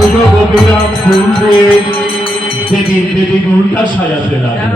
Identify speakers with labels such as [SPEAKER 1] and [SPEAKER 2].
[SPEAKER 1] ছোট গোপীরা ফুল দিয়ে দেবীর দেবী গুণটা সাজাতে লাগল।